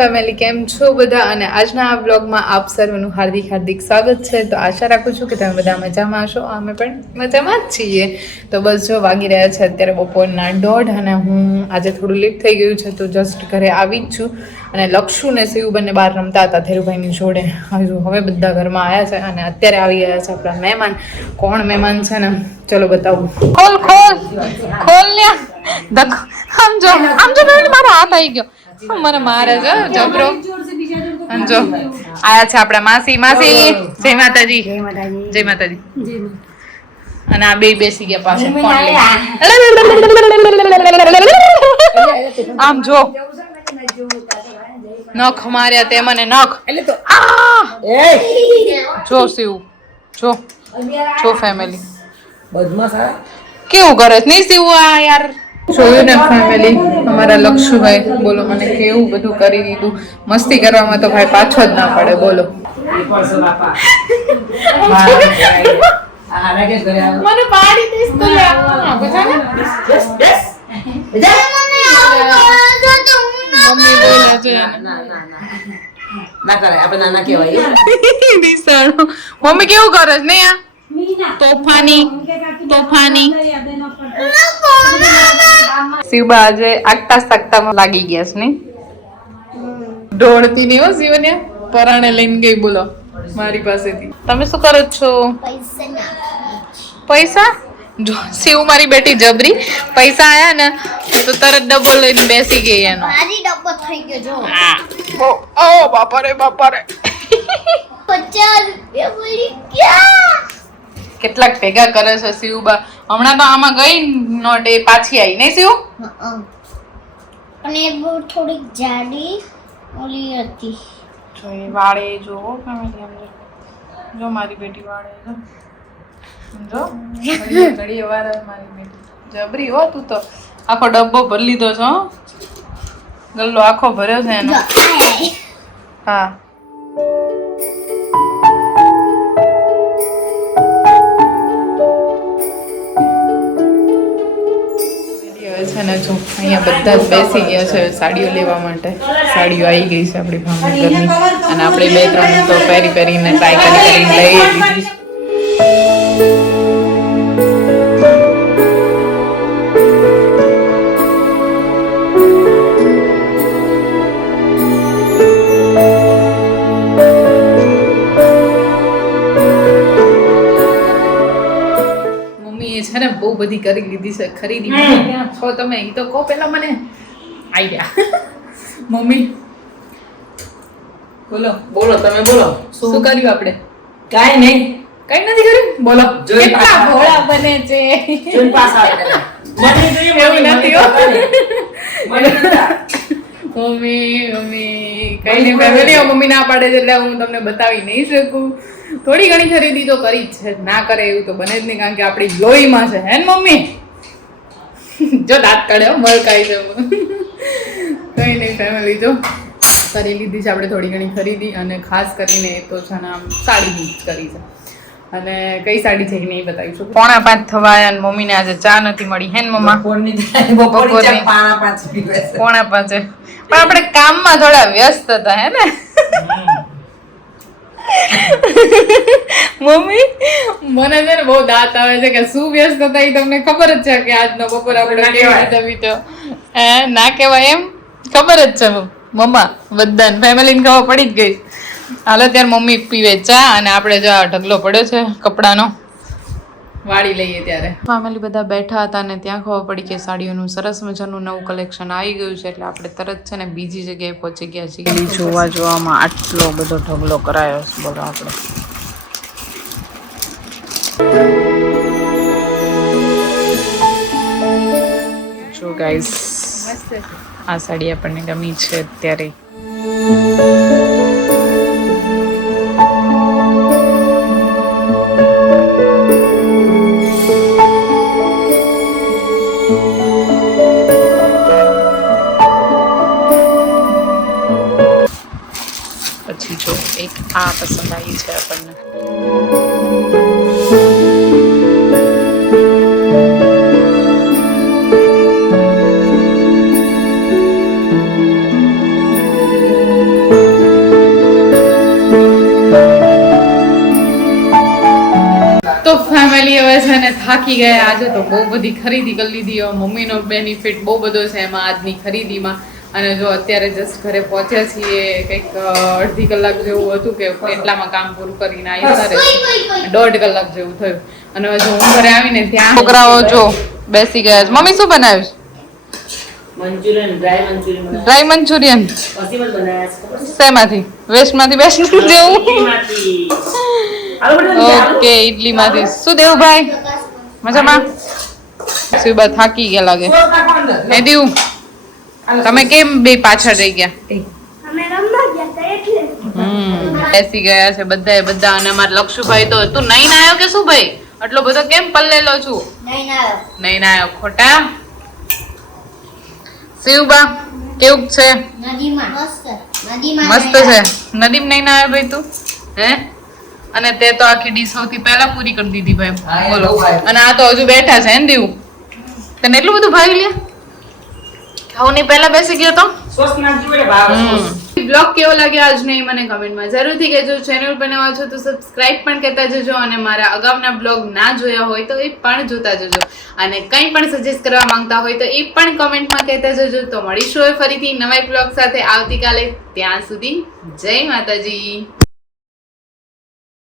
Family, કેમ છો બધા? અને આજના આ બ્લોગમાં આપ સર્વનું હાર્દિક સ્વાગત છે. તો આશા રાખું છું કે તમે બધા મજામાં હશો. અમે પણ મજામાં જ છીએ. તો બસ જો વાગી રહ્યા છે અત્યારે બપોરના 1:30 અને હું આજે થોડું લેટ થઈ ગયું છે તો જસ્ટ ઘરે આવી જ છું. અને લક્ષુ ને શિવ બંને બહાર રમતા હતા ધીરુભાઈની જોડે. હવે બધા ઘરમાં આવ્યા છે અને અત્યારે આવી ગયા છે આપણા મહેમાન. કોણ મહેમાન છે ને ચલો બતાવું. ખોલ આમ જો મારો હાથ આવી ગયો. મને મારે છે જબરો. જો આયા છે આપણા માસી. જય માતાજી. જય માતાજી. અને આ બે બેસી ગયા પાછળ ફોન લઈ. આમ જો નખ માર્યા તે મને નખ. જો શિવ જો ફેમિલી કેવું કરે નહીં શિવ? આ યાર જોયું ને ફેમિલી, અમારા લક્ષુભાઈ બોલો મને કેવું બધું કરી દીધું. મસ્તી કરવામાં તો ભાઈ પાછો જ ના પડે. બોલો મને પાડી દઈશ તો મમ્મી બોલે છે ના કરે આપણે નાના કહેવાય. મમ્મી કેવું કરે છે નહીં? આ તોફાની શિવબા આજે આગતા સાગતામાં લાગી ગયા છે નહીં? દોડતી નહીં હો શિવને પરાણે લઈને ગઈ. બોલો મારી પાસેથી. તમે શું કરો છો? પૈસા જો શિવ મારી બેટી જબરી. પૈસા આયા ને તો તરત ડબ્બો લઈને બેસી ગઈ. એનો મારી ડબ્બો થઈ ગયો જો. ઓ બાપા રે 50 રૂપિયા મળી ગયા. કેટલાક ભેગા કરે છે શિવબા. હમણાં તો આમાં ગઈ નોટ એ પાછી આવી નહીં શિવ? અને બહુ થોડીક જાડી ઓલી હતી. જો એ વાળે જો ફેમિલી. જો મારી બેટી વાળે જો ઘડી વાર મારી બેટી જબરી હો. તું તો આખો ડબ્બો ભરી લીધો છો. ગલ્લો આખો ભર્યો છે એનો. હા છે ને જો અહીંયા બધા જ બેસી ગયા છે સાડીઓ લેવા માટે. સાડીઓ આવી ગઈ છે આપણી ભાવનગરની અને આપણે 2-3 તો પહેરીને ટ્રાય કરીને લઈ લીધી. છે ને બહુ બધી કરી લીધી છે ખરીદી. ક્યાં છો તમે? એ તો કહો પેલા મને. આઈડિયા મમ્મી બોલો તમે બોલો શું કર્યું આપણે? કઈ નહીં, કઈ નથી કર્યું. બોલો કેટલા ભોળા બને છે. એવું નથી હો મમ્મી કઈ નહીં ફેમિલી. મમ્મી ના પાડે છે એટલે હું તમને બતાવી નહીં શકું. થોડી ઘણી ખરીદી તો કરી જ છે. ના કરે એવું તો બને જ નહીં કારણ કે આપણી લોહીમાં છે. હે ને મમ્મી? જો દાંત કાઢ્યો મળકાઈ છે. કઈ નહીં ફેમિલી, જો કરી લીધી છે આપણે થોડી ઘણી ખરીદી. અને ખાસ કરીને એ તો છે ને આમ સાડી જ કરી છે. અને કઈ સાડી છે કે નહીં બતાવીશું. 4:45 થવા આવ્યા અને મમ્મીને આજે ચા નથી મળી. હે ને મમ્મા? બપોરની 5:45 પણ આપણે કામમાં થોડા વ્યસ્ત હતા. હે ને મમ્મી? મને છે ને બહુ દાંત આવે છે કે શું વ્યસ્ત હતા એ તમને ખબર જ છે કે આજનો બપોર આપણે કેવી રીતે વીત્યો. ના કહેવાય એમ ખબર જ છે મમ્મા. બધાને ફેમિલીને ખબર પડી જ ગઈ. હાલો ત્યારે મમ્મી પીવે ચા અને આપણે જો ઢગલો પડ્યો છે કપડાનો વાળી લઈએ. ત્યારે ફેમિલી બધા બેઠા હતા અને ત્યાં ખબર પડી કે સાડીઓનું સરસ મજાનું નવું કલેક્શન આવી ગયું છે. એટલે આપણે તરત છે ને બીજી જગ્યાએ પહોંચી ગયા છીએ. જોવામાં આટલો બધો ઢગલો કરાયો છે. બોલો આપણે જો ગાઈસ આ સાડી આપણને ગમી છે અત્યારે. પછી જો એક આ પસંદ આવી છે આપણને. હવે છે ને થાકી ગયા આજે તો બહુ બધી ખરીદી કરી લીધી મમ્મીનો બેનિફિટ બહુ બધો છે એમાં આજની ખરીદીમાં અને જો અત્યારે જસ્ટ ઘરે પહોંચ્યા છીએ કંઈક અડધી કલાક જેવું હતું કે એટલામાં કામ પૂરું કરીને આવ્યા ત્યારે 1.5 કલાક જેવું થયું અને હવે જો હું ઘરે આવીને ત્યાં છોકરાઓ જો બેસી ગયા છે મમ્મી શું બનાવ્યું મંચુરિયન ડ્રાય મંચુરિયન પછી મત બનાવ્યા છે શેમાંથી વેસ્ટમાંથી બેસ્ટ જેવું ઈડલીમાંથી આલુ બટર ઓકે ઇડલીમાંથી શું દેવું ભાઈ મજામાં સુબા થાકી ગયા લાગે એ દેવું તમે કેમ બે પાછળ રહી ગયા અમે રમવા ગયા હતા એટલે બેસી ગયા છે બધા અને અમારા લક્ષુભાઈ તો તું નહીં આવ્યો કે શું ભાઈ આટલો બધો કેમ પલ્લેલો છું નહીં આવ્યો ખોટા શિવબા કેવું છે નદીમાં મસ્ત છે નદીમ નહીં આવ્યો ભાઈ તું હે અને તે તો આખી ડીશ સૌથી પહેલા પૂરી કરી દીધી ભાઈ બોલો અને આ તો હજુ બેઠા છે ને દેવું તને એટલું બધું ભાવી લે ખાવની પહેલા બેસી ગયો તો સોસ નાખજો એટલે ભાવે સોસ બ્લોગ કેવો લાગ્યો આજનો એ મને કમેન્ટમાં જરૂરથી કહેજો ચેનલ પર નવા છો તો સબસ્ક્રાઇબ પણ કરતા જજો અને મારા અગાઉના બ્લોગ ના જોયા હોય તો એ પણ જોતા જજો અને કંઈ પણ સજેસ્ટ કરવા માંગતા હોય તો એ પણ કમેન્ટમાં કહેતા જજો તો મળીશું હવે ફરીથી નવા બ્લોગ સાથે આવતીકાલે ત્યાં સુધી જય માતાજી